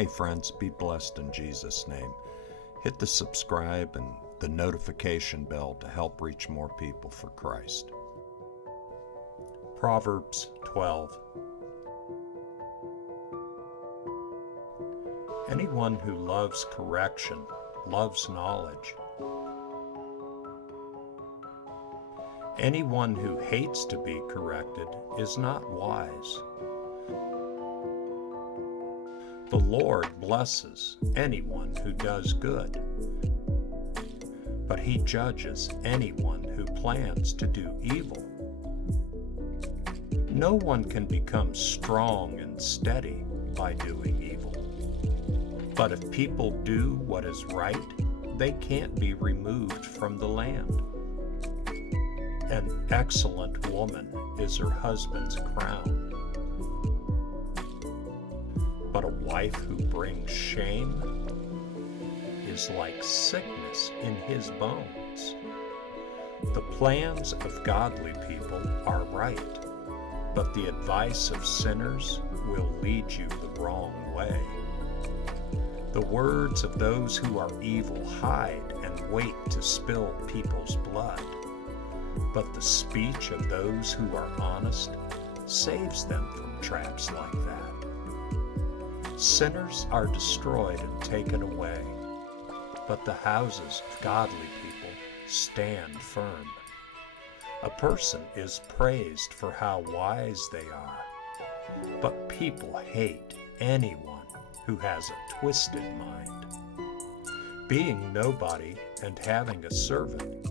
Hey friends, be blessed in Jesus' name. Hit the subscribe and the notification bell to help reach more people for Christ. Proverbs 12. Anyone who loves correction loves knowledge. Anyone who hates to be corrected is not wise. The Lord blesses anyone who does good, but He judges anyone who plans to do evil. No one can become strong and steady by doing evil. But if people do what is right, they can't be removed from the land. An excellent woman is her husband's crown, but a wife who brings shame is like sickness in his bones. The plans of godly people are right, but the advice of sinners will lead you the wrong way. The words of those who are evil hide and wait to spill people's blood, but the speech of those who are honest saves them from traps like that. Sinners are destroyed and taken away, but the houses of godly people stand firm. A person is praised for how wise they are, but people hate anyone who has a twisted mind. Being nobody and having a servant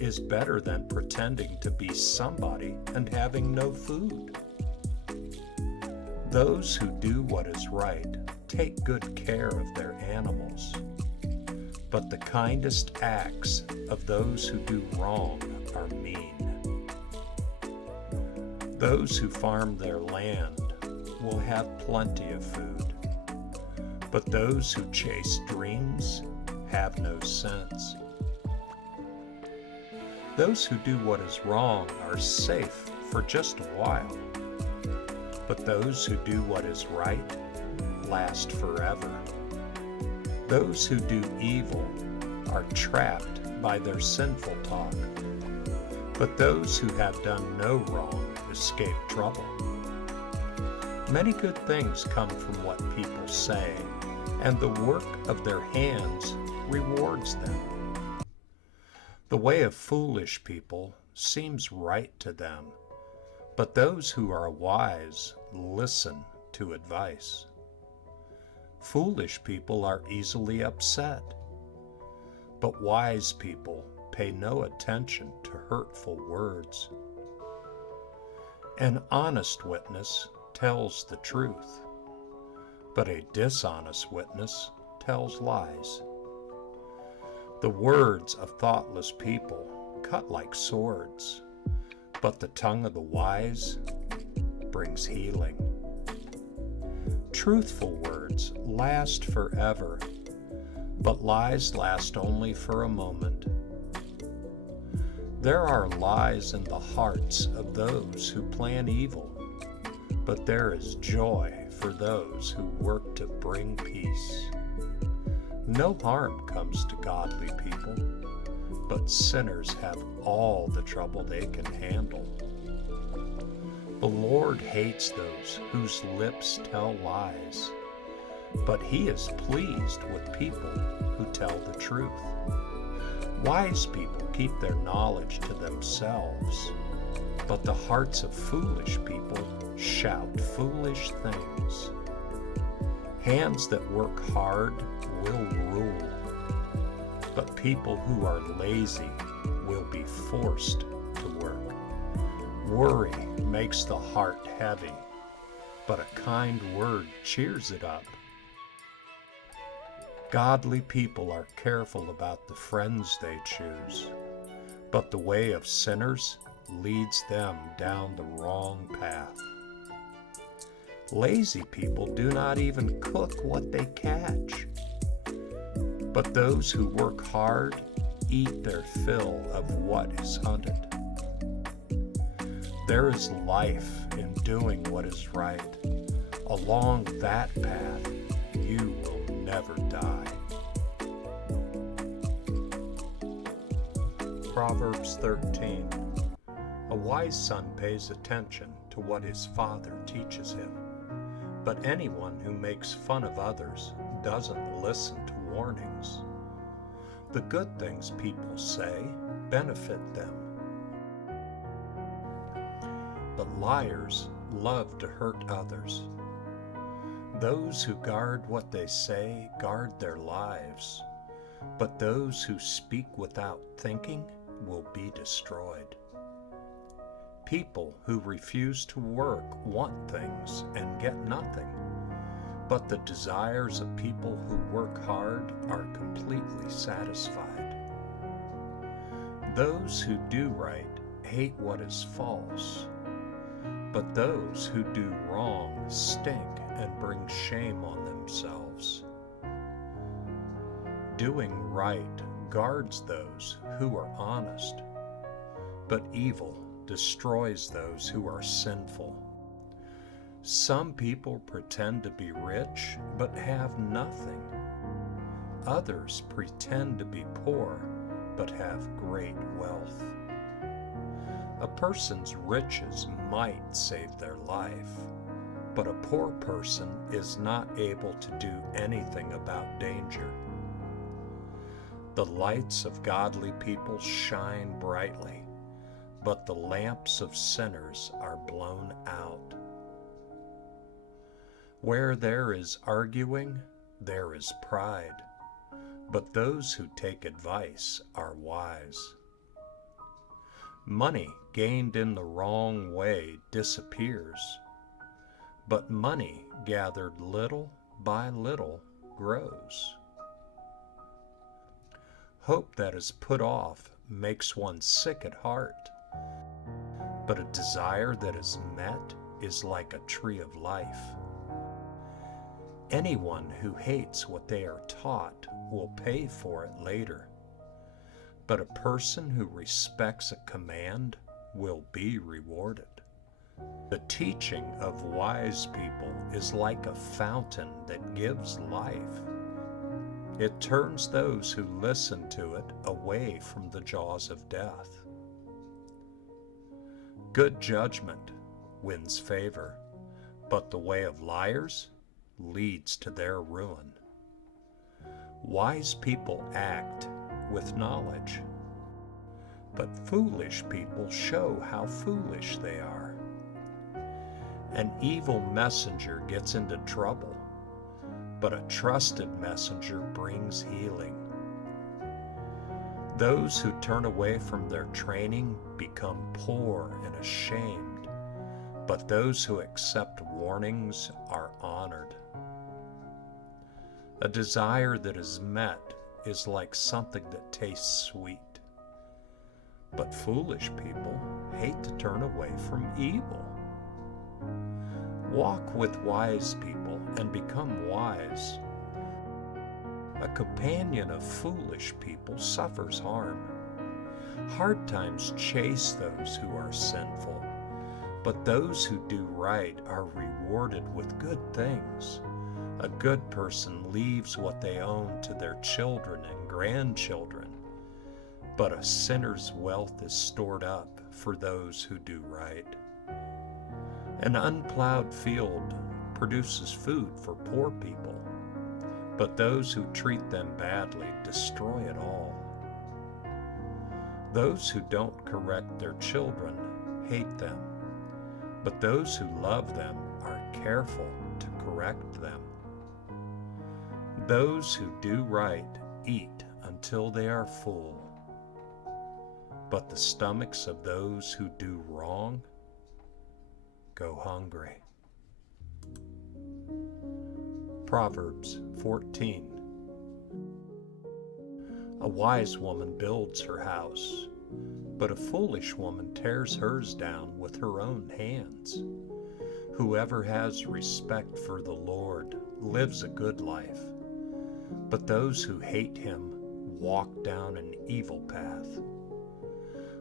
is better than pretending to be somebody and having no food. Those who do what is right take good care of their animals, but the kindest acts of those who do wrong are mean. Those who farm their land will have plenty of food, but those who chase dreams have no sense. Those who do what is wrong are safe for just a while, but those who do what is right last forever. Those who do evil are trapped by their sinful talk, but those who have done no wrong escape trouble. Many good things come from what people say, and the work of their hands rewards them. The way of foolish people seems right to them, but those who are wise listen to advice. Foolish people are easily upset, but wise people pay no attention to hurtful words. An honest witness tells the truth, but a dishonest witness tells lies. The words of thoughtless people cut like swords, but the tongue of the wise brings healing. Truthful words last forever, but lies last only for a moment. There are lies in the hearts of those who plan evil, but there is joy for those who work to bring peace. No harm comes to godly people, but sinners have all the trouble they can handle. The Lord hates those whose lips tell lies, but He is pleased with people who tell the truth. Wise people keep their knowledge to themselves, but the hearts of foolish people shout foolish things. Hands that work hard will rule, but people who are lazy will be forced to work. Worry makes the heart heavy, but a kind word cheers it up. Godly people are careful about the friends they choose, but the way of sinners leads them down the wrong path. Lazy people do not even cook what they catch, but those who work hard eat their fill of what is hunted. There is life in doing what is right. Along that path, you Proverbs 13. A wise son pays attention to what his father teaches him, but anyone who makes fun of others doesn't listen to warnings. The good things people say benefit them, but liars love to hurt others. Those who guard what they say guard their lives, but those who speak without thinking will be destroyed. People who refuse to work want things and get nothing, but the desires of people who work hard are completely satisfied. Those who do right hate what is false, but those who do wrong stink and bring shame on themselves. Doing right guards those who are honest, but evil destroys those who are sinful. Some people pretend to be rich but have nothing. Others pretend to be poor but have great wealth. A person's riches might save their life, but a poor person is not able to do anything about danger. The lights of godly people shine brightly, but the lamps of sinners are blown out. Where there is arguing, there is pride, but those who take advice are wise. Money gained in the wrong way disappears, but money gathered little by little grows. Hope that is put off makes one sick at heart, but a desire that is met is like a tree of life. Anyone who hates what they are taught will pay for it later, but a person who respects a command will be rewarded. The teaching of wise people is like a fountain that gives life. It turns those who listen to it away from the jaws of death. Good judgment wins favor, but the way of liars leads to their ruin. Wise people act with knowledge, but foolish people show how foolish they are. An evil messenger gets into trouble, but a trusted messenger brings healing. Those who turn away from their training become poor and ashamed, but those who accept warnings are honored. A desire that is met is like something that tastes sweet, but foolish people hate to turn away from evil. Walk with wise people and become wise. A companion of foolish people suffers harm. Hard times chase those who are sinful, but those who do right are rewarded with good things. A good person leaves what they own to their children and grandchildren, but a sinner's wealth is stored up for those who do right. An unplowed field produces food for poor people, but those who treat them badly destroy it all. Those who don't correct their children hate them, but those who love them are careful to correct them. Those who do right eat until they are full, but the stomachs of those who do wrong go hungry. Proverbs 14. A wise woman builds her house, but a foolish woman tears hers down with her own hands. Whoever has respect for the Lord lives a good life, but those who hate him walk down an evil path.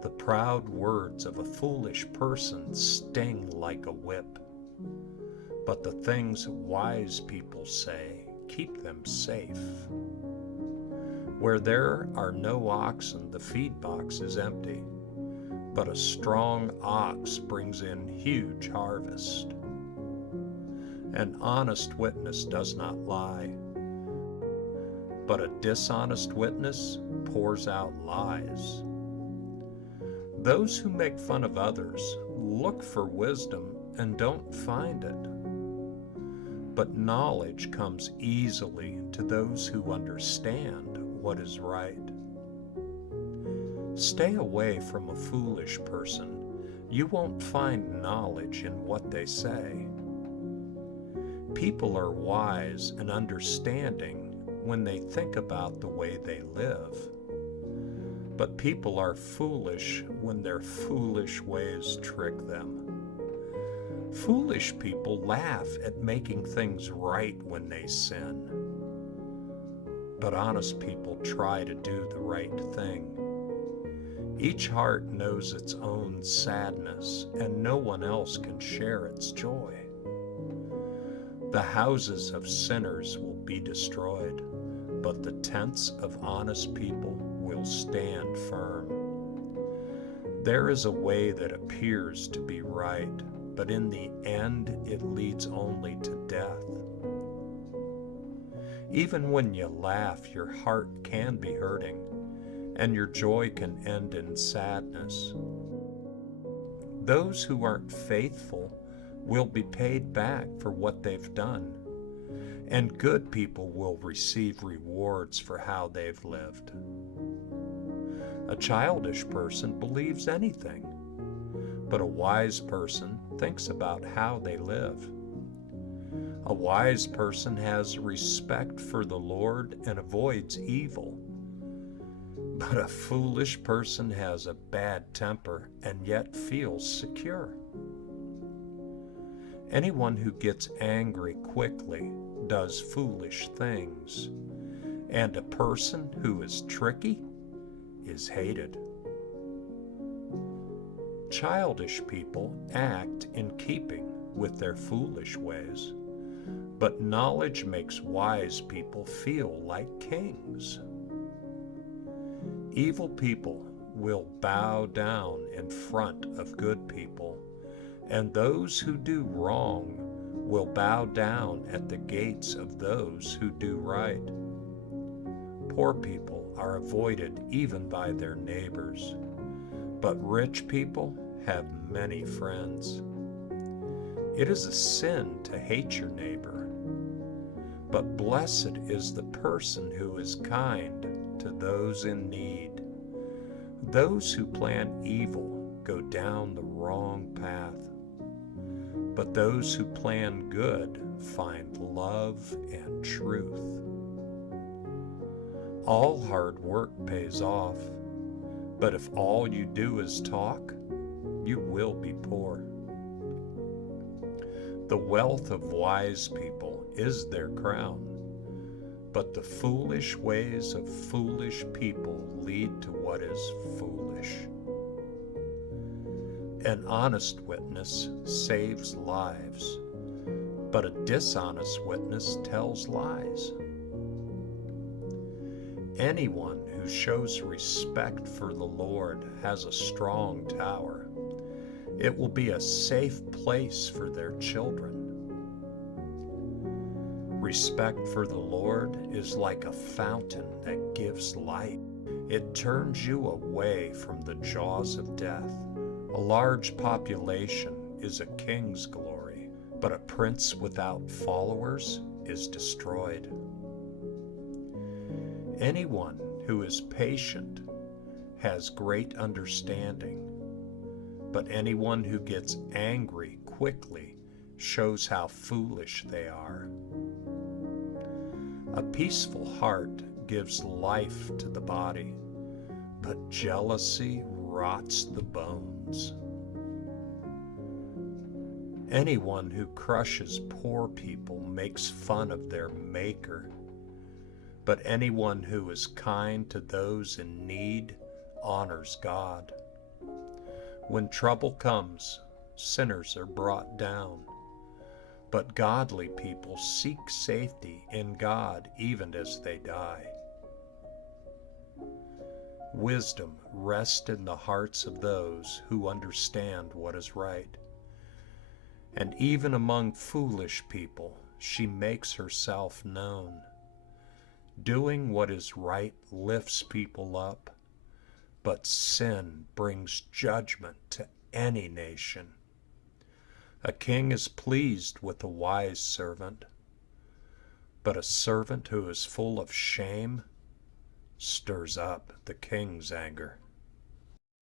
The proud words of a foolish person sting like a whip, but the things wise people say keep them safe. Where there are no oxen, the feed box is empty, but a strong ox brings in huge harvest. An honest witness does not lie, but a dishonest witness pours out lies. Those who make fun of others look for wisdom and don't find it. But knowledge comes easily to those who understand what is right. Stay away from a foolish person. You won't find knowledge in what they say. People are wise and understanding when they think about the way they live. But people are foolish when their foolish ways trick them. Foolish people laugh at making things right when they sin. But honest people try to do the right thing. Each heart knows its own sadness, and no one else can share its joy. The houses of sinners will be destroyed, but the tents of honest people will stand firm. There is a way that appears to be right, but in the end it leads only to death. Even when you laugh, your heart can be hurting, and your joy can end in sadness. Those who aren't faithful will be paid back for what they've done, and good people will receive rewards for how they've lived. A childish person believes anything, but a wise person thinks about how they live. A wise person has respect for the Lord and avoids evil, but a foolish person has a bad temper and yet feels secure. Anyone who gets angry quickly does foolish things, and a person who is tricky is hated. Childish people act in keeping with their foolish ways, but knowledge makes wise people feel like kings. Evil people will bow down in front of good people, and those who do wrong will bow down at the gates of those who do right. Poor people are avoided even by their neighbors, but rich people have many friends. It is a sin to hate your neighbor, but blessed is the person who is kind to those in need. Those who plan evil go down the wrong path, but those who plan good find love and truth. All hard work pays off, but if all you do is talk, you will be poor. The wealth of wise people is their crown, but the foolish ways of foolish people lead to what is foolish. An honest witness saves lives, but a dishonest witness tells lies. Anyone who shows respect for the Lord has a strong tower. It will be a safe place for their children. Respect for the Lord is like a fountain that gives life. It turns you away from the jaws of death. A large population is a king's glory, but a prince without followers is destroyed. Anyone who is patient has great understanding, but anyone who gets angry quickly shows how foolish they are. A peaceful heart gives life to the body, but jealousy rots the bones. Anyone who crushes poor people makes fun of their maker, but anyone who is kind to those in need honors God. When trouble comes, sinners are brought down, but godly people seek safety in God even as they die. Wisdom rests in the hearts of those who understand what is right. And even among foolish people, she makes herself known. Doing what is right lifts people up, but sin brings judgment to any nation. A king is pleased with a wise servant, but a servant who is full of shame stirs up the king's anger.